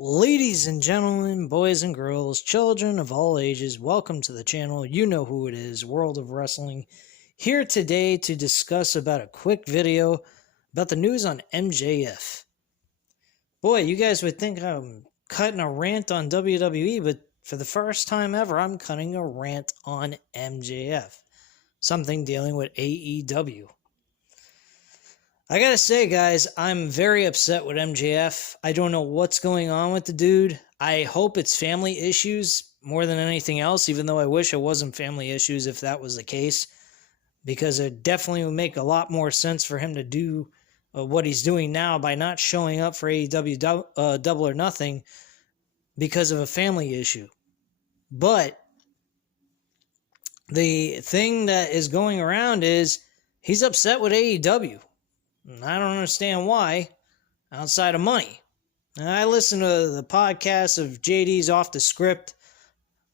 Ladies and gentlemen, boys and girls, children of all ages, welcome to the channel. You know who it is, World of Wrestling. Here today to discuss about a quick video about the news on MJF. Boy, you guys would think I'm cutting a rant on WWE, but for the first time ever, I'm cutting a rant on MJF. Something dealing with AEW. I gotta say, guys, I'm very upset with MJF. I don't know what's going on with the dude. I hope it's family issues more than anything else, even though I wish it wasn't family issues if that was the case, because it definitely would make a lot more sense for him to do what he's doing now by not showing up for AEW Double or Nothing because of a family issue. But the thing that is going around is he's upset with AEW. I don't understand why, outside of money. And I listened to the podcast of JD's Off the Script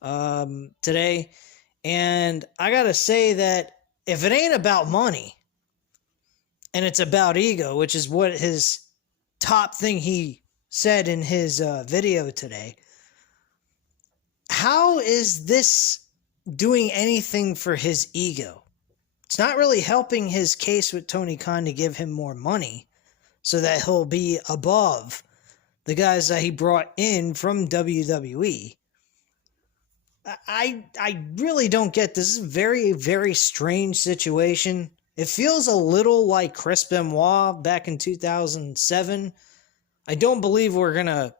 today, and I gotta say that if it ain't about money, and it's about ego, which is what his top thing he said in his video today, how is this doing anything for his ego? It's not really helping his case with Tony Khan to give him more money so that he'll be above the guys that he brought in from WWE. I really don't get this. This is a very, very strange situation. It feels a little like Chris Benoit back in 2007. I don't believe we're going to,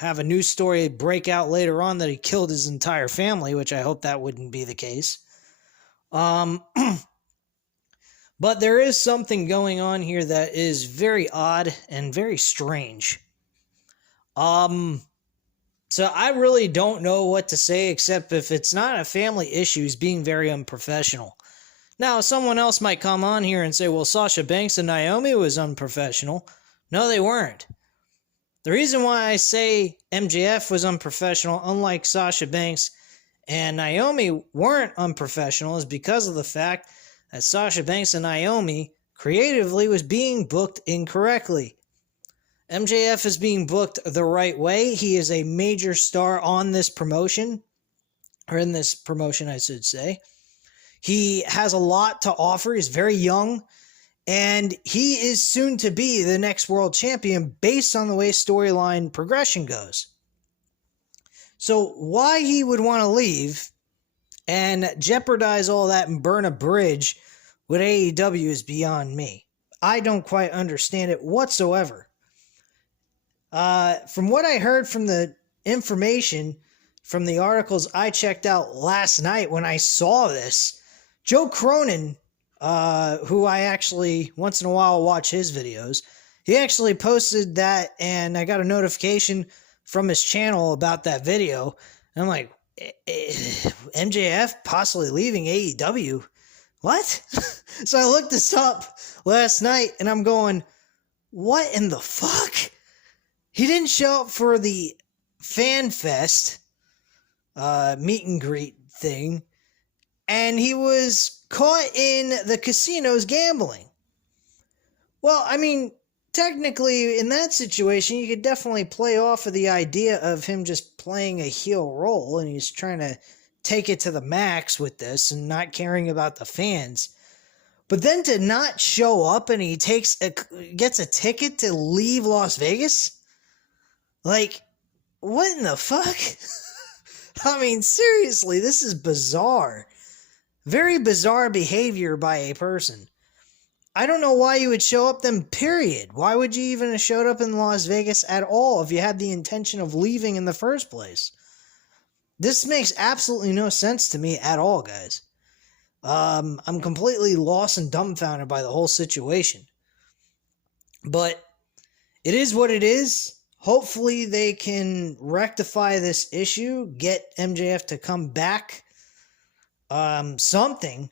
have a news story break out later on that he killed his entire family, which I hope that wouldn't be the case. But there is something going on here that is very odd and very strange. So I really don't know what to say, except if it's not a family issue, he's being very unprofessional. Now, someone else might come on here and say, well, Sasha Banks and Naomi was unprofessional. No, they weren't. The reason why I say MJF was unprofessional, unlike Sasha Banks and Naomi weren't unprofessional, is because of the fact that Sasha Banks and Naomi creatively was being booked incorrectly. MJF is being booked the right way. He is a major star on this promotion, or in this promotion, I should say. He has a lot to offer. He's very young, and he is soon to be the next world champion based on the way storyline progression goes. So why he would want to leave and jeopardize all that and burn a bridge with AEW is beyond me. I don't quite understand it whatsoever. From what I heard from the information from the articles I checked out last night when I saw this, Joe Cronin, who I actually once in a while watch his videos, he actually posted that, and I got a notification from his channel about that video. And I'm like, MJF possibly leaving AEW? What? So I looked this up last night and I'm going, what in the fuck? He didn't show up for the Fan Fest meet and greet thing, and he was caught in the casinos gambling. Well, I mean, technically, in that situation, you could definitely play off of the idea of him just playing a heel role, and he's trying to take it to the max with this and not caring about the fans. But then to not show up and he gets a ticket to leave Las Vegas? Like, what in the fuck? I mean, seriously, this is bizarre. Very bizarre behavior by a person. I don't know why you would show up then, period. Why would you even have showed up in Las Vegas at all if you had the intention of leaving in the first place? This makes absolutely no sense to me at all, guys. I'm completely lost and dumbfounded by the whole situation. But it is what it is. Hopefully they can rectify this issue, get MJF to come back, something.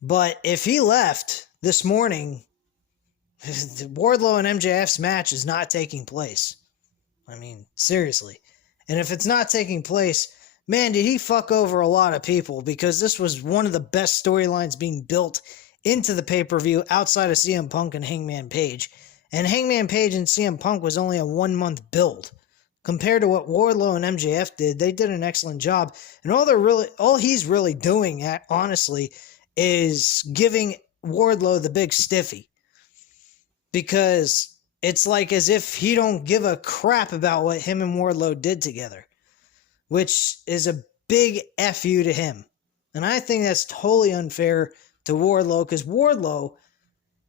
But if he left this morning, Wardlow and MJF's match is not taking place. I mean, seriously. And if it's not taking place, man, did he fuck over a lot of people, because this was one of the best storylines being built into the pay-per-view outside of CM Punk and Hangman Page. And Hangman Page and CM Punk was only a 1 month build compared to what Wardlow and MJF did. They did an excellent job. And all he's really doing, honestly, is giving Wardlow the big stiffy. Because it's like as if he don't give a crap about what him and Wardlow did together. Which is a big F you to him. And I think that's totally unfair to Wardlow, because Wardlow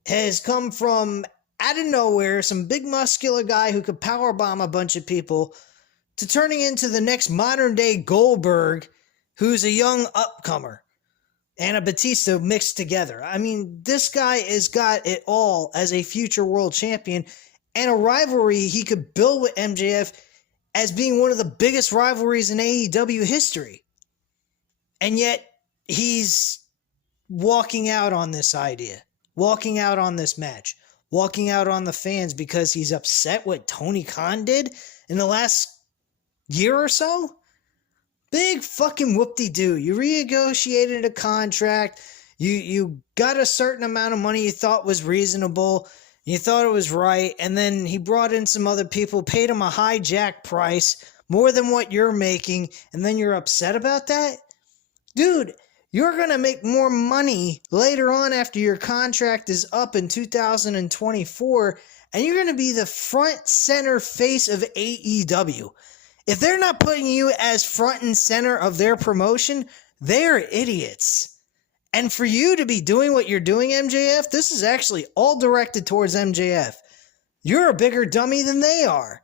has come from out of nowhere, some big muscular guy who could powerbomb a bunch of people, to turning into the next modern day Goldberg, who's a young upcomer, and a Batista mixed together. I mean, this guy has got it all as a future world champion, and a rivalry he could build with MJF as being one of the biggest rivalries in AEW history. And yet, he's walking out on this idea, walking out on this match, walking out on the fans because he's upset what Tony Khan did in the last year or so. Big fucking whoop-de-doo. You renegotiated a contract. You got a certain amount of money you thought was reasonable. You thought it was right. And then he brought in some other people, paid him a high jack price, more than what you're making. And then you're upset about that? Dude, you're going to make more money later on after your contract is up in 2024. And you're going to be the front center face of AEW. If they're not putting you as front and center of their promotion, they're idiots. And for you to be doing what you're doing, MJF, this is actually all directed towards MJF. You're a bigger dummy than they are.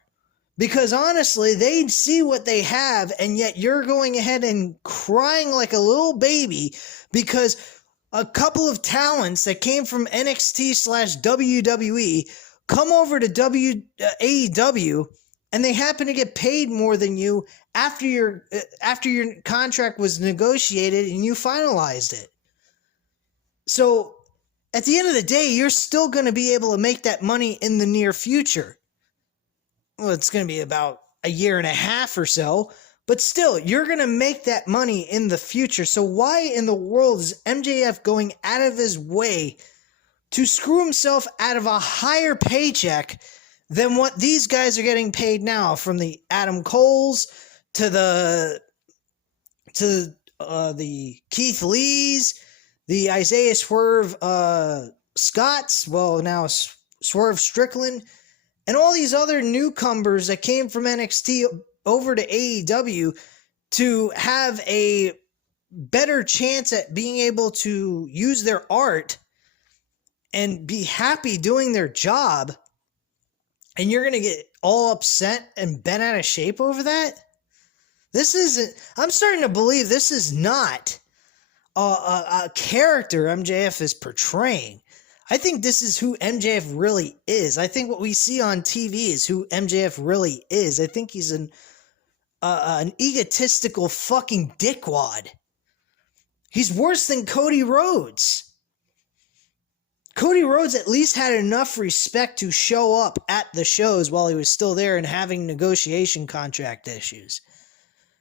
Because honestly, they see what they have, and yet you're going ahead and crying like a little baby because a couple of talents that came from NXT/WWE come over to AEW, and they happen to get paid more than you after your contract was negotiated and you finalized it. So at the end of the day, you're still going to be able to make that money in the near future. Well, it's going to be about a year and a half or so, but still, you're going to make that money in the future. So why in the world is MJF going out of his way to screw himself out of a higher paycheck than what these guys are getting paid now, from the Adam Coles to the Keith Lees, the Isaiah Swerve Scotts, well, now Swerve Strickland, and all these other newcomers that came from NXT over to AEW to have a better chance at being able to use their art and be happy doing their job. And you're going to get all upset and bent out of shape over that? This isn't... I'm starting to believe this is not a character MJF is portraying. I think this is who MJF really is. I think what we see on TV is who MJF really is. I think he's an egotistical fucking dickwad. He's worse than Cody Rhodes. Cody Rhodes at least had enough respect to show up at the shows while he was still there and having negotiation contract issues.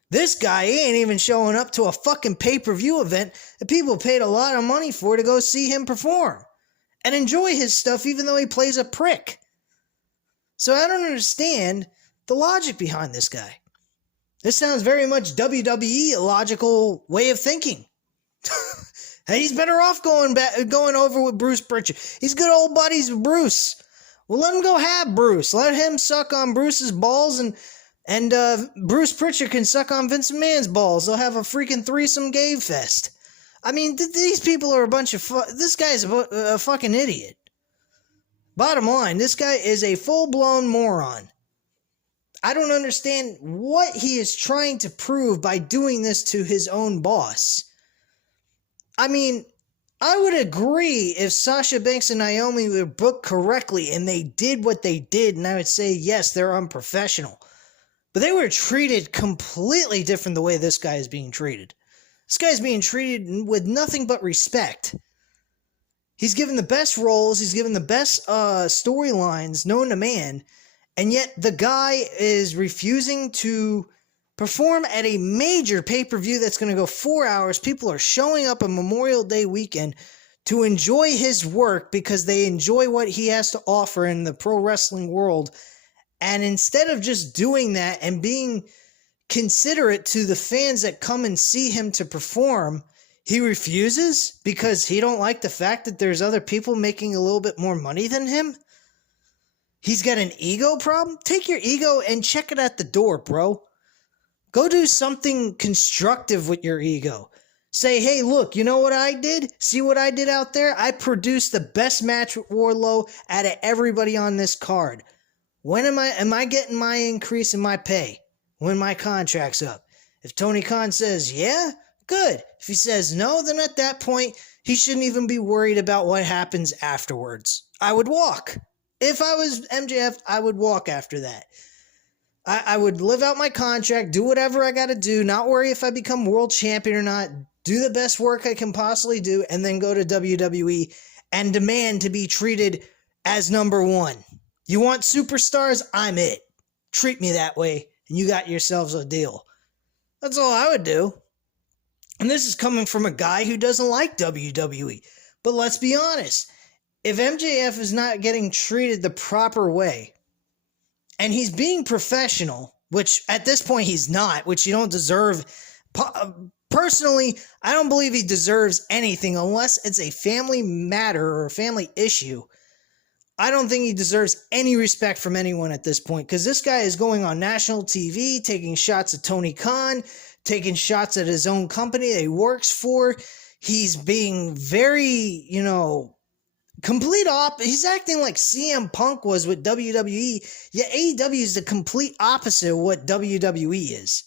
This guy ain't even showing up to a fucking pay-per-view event that people paid a lot of money for to go see him perform and enjoy his stuff, even though he plays a prick. So I don't understand the logic behind this guy. This sounds very much WWE illogical way of thinking. He's better off going over with Bruce Pritchard. He's good old buddies with Bruce. Well, let him go have Bruce. Let him suck on Bruce's balls, and Bruce Pritchard can suck on Vince McMahon's balls. They'll have a freaking threesome gay fest. I mean, these people are a bunch of... This guy's a fucking idiot. Bottom line, this guy is a full-blown moron. I don't understand what he is trying to prove by doing this to his own boss. I mean, I would agree if Sasha Banks and Naomi were booked correctly and they did what they did, and I would say, yes, they're unprofessional. But they were treated completely different the way this guy is being treated. This guy's being treated with nothing but respect. He's given the best roles, he's given the best storylines known to man, and yet the guy is refusing to perform at a major pay-per-view that's going to go 4 hours. People are showing up on Memorial Day weekend to enjoy his work because they enjoy what he has to offer in the pro wrestling world. And instead of just doing that and being considerate to the fans that come and see him to perform, he refuses because he don't like the fact that there's other people making a little bit more money than him. He's got an ego problem. Take your ego and check it at the door, bro. Go do something constructive with your ego. Say, hey, look, you know what I did? See what I did out there? I produced the best match with Wardlow out of everybody on this card. When am I getting my increase in my pay? When my contract's up? If Tony Khan says, yeah, good. If he says no, then at that point, he shouldn't even be worried about what happens afterwards. I would walk. If I was MJF, I would walk after that. I would live out my contract, do whatever I got to do, not worry if I become world champion or not, do the best work I can possibly do, and then go to WWE and demand to be treated as number one. You want superstars? I'm it. Treat me that way, and you got yourselves a deal. That's all I would do. And this is coming from a guy who doesn't like WWE. But let's be honest. If MJF is not getting treated the proper way, and he's being professional, which at this point he's not, which you don't deserve. Personally, I don't believe he deserves anything unless it's a family matter or a family issue. I don't think he deserves any respect from anyone at this point, because this guy is going on national TV, taking shots at Tony Khan, taking shots at his own company that he works for. He's being very, he's acting like CM Punk was with WWE. Yeah, AEW is the complete opposite of what WWE is.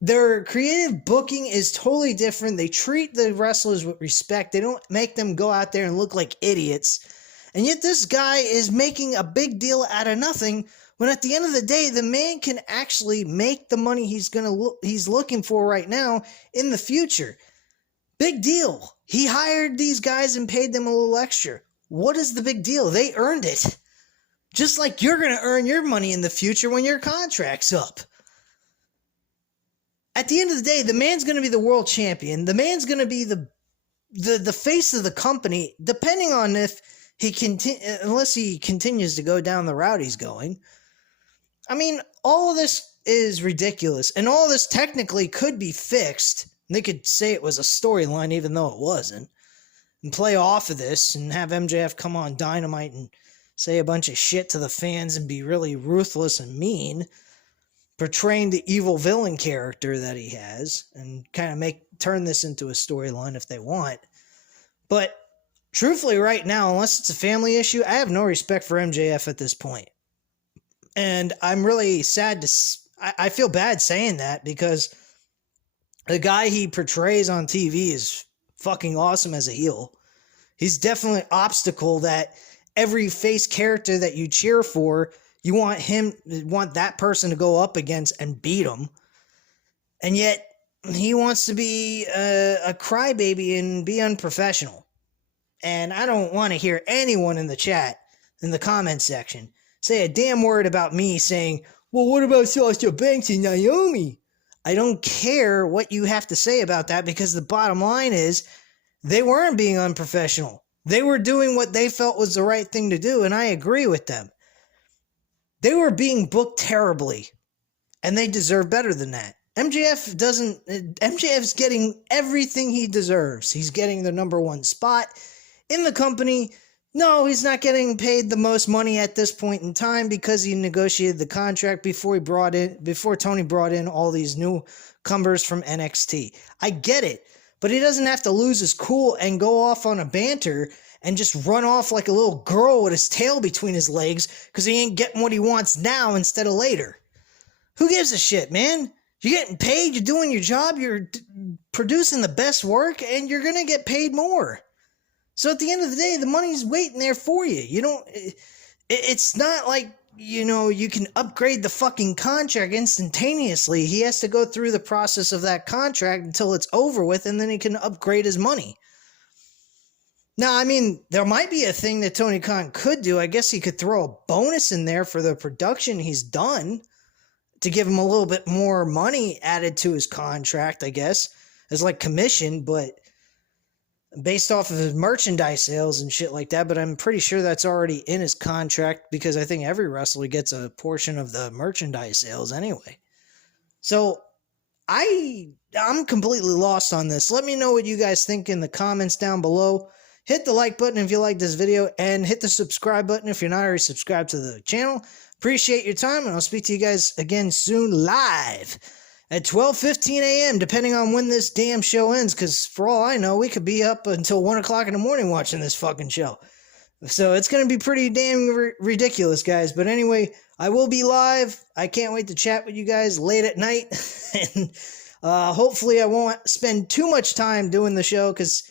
Their creative booking is totally different. They treat the wrestlers with respect. They don't make them go out there and look like idiots. And yet this guy is making a big deal out of nothing, when at the end of the day, the man can actually make the money he's looking for right now in the future. Big deal. He hired these guys and paid them a little extra. What is the big deal? They earned it. Just like you're going to earn your money in the future when your contract's up. At the end of the day, the man's going to be the world champion. The man's going to be the face of the company, depending on if unless he continues to go down the route he's going. I mean, all of this is ridiculous, and all of this technically could be fixed. They could say it was a storyline even though it wasn't, and play off of this and have MJF come on Dynamite and say a bunch of shit to the fans and be really ruthless and mean, portraying the evil villain character that he has, and kind of turn this into a storyline if they want. But truthfully right now, unless it's a family issue, I have no respect for MJF at this point. And I'm really sad I feel bad saying that, because the guy he portrays on TV is fucking awesome as a heel. He's definitely an obstacle that every face character that you cheer for, you want that person to go up against and beat him. And yet he wants to be a crybaby and be unprofessional. And I don't want to hear anyone in the chat, in the comment section, say a damn word about me saying, well, what about Sasha Banks and Naomi? I don't care what you have to say about that, because the bottom line is they weren't being unprofessional. They were doing what they felt was the right thing to do, and I agree with them. They were being booked terribly, and they deserve better than that. MJF's getting everything he deserves. He's getting the number one spot in the company. No, he's not getting paid the most money at this point in time because he negotiated the contract before Tony brought in all these newcomers from NXT. I get it, but he doesn't have to lose his cool and go off on a banter and just run off like a little girl with his tail between his legs because he ain't getting what he wants now instead of later. Who gives a shit, man? You're getting paid, you're doing your job, you're producing the best work, and you're going to get paid more. So at the end of the day, the money's waiting there for you. It's not like, you can upgrade the fucking contract instantaneously. He has to go through the process of that contract until it's over with, and then he can upgrade his money. Now, I mean, there might be a thing that Tony Khan could do. I guess he could throw a bonus in there for the production he's done to give him a little bit more money added to his contract, I guess, as like commission, but based off of his merchandise sales and shit like that, but I'm pretty sure that's already in his contract because I think every wrestler gets a portion of the merchandise sales anyway. So I'm completely lost on this. Let me know what you guys think in the comments down below. Hit the like button if you like this video, and hit the subscribe button if you're not already subscribed to the channel. Appreciate your time, and I'll speak to you guys again soon live at 12:15 a.m., depending on when this damn show ends, because for all I know, we could be up until 1 o'clock in the morning watching this fucking show. So it's going to be pretty damn ridiculous, guys. But anyway, I will be live. I can't wait to chat with you guys late at night. And hopefully I won't spend too much time doing the show, because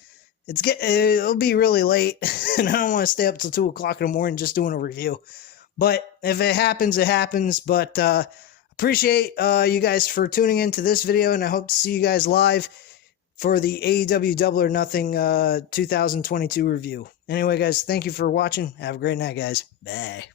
it'll be really late. And I don't want to stay up till 2 o'clock in the morning just doing a review. But if it happens, it happens. But appreciate you guys for tuning into this video, and I hope to see you guys live for the AEW Double or Nothing 2022 review. Anyway, guys, thank you for watching. Have a great night, guys. Bye.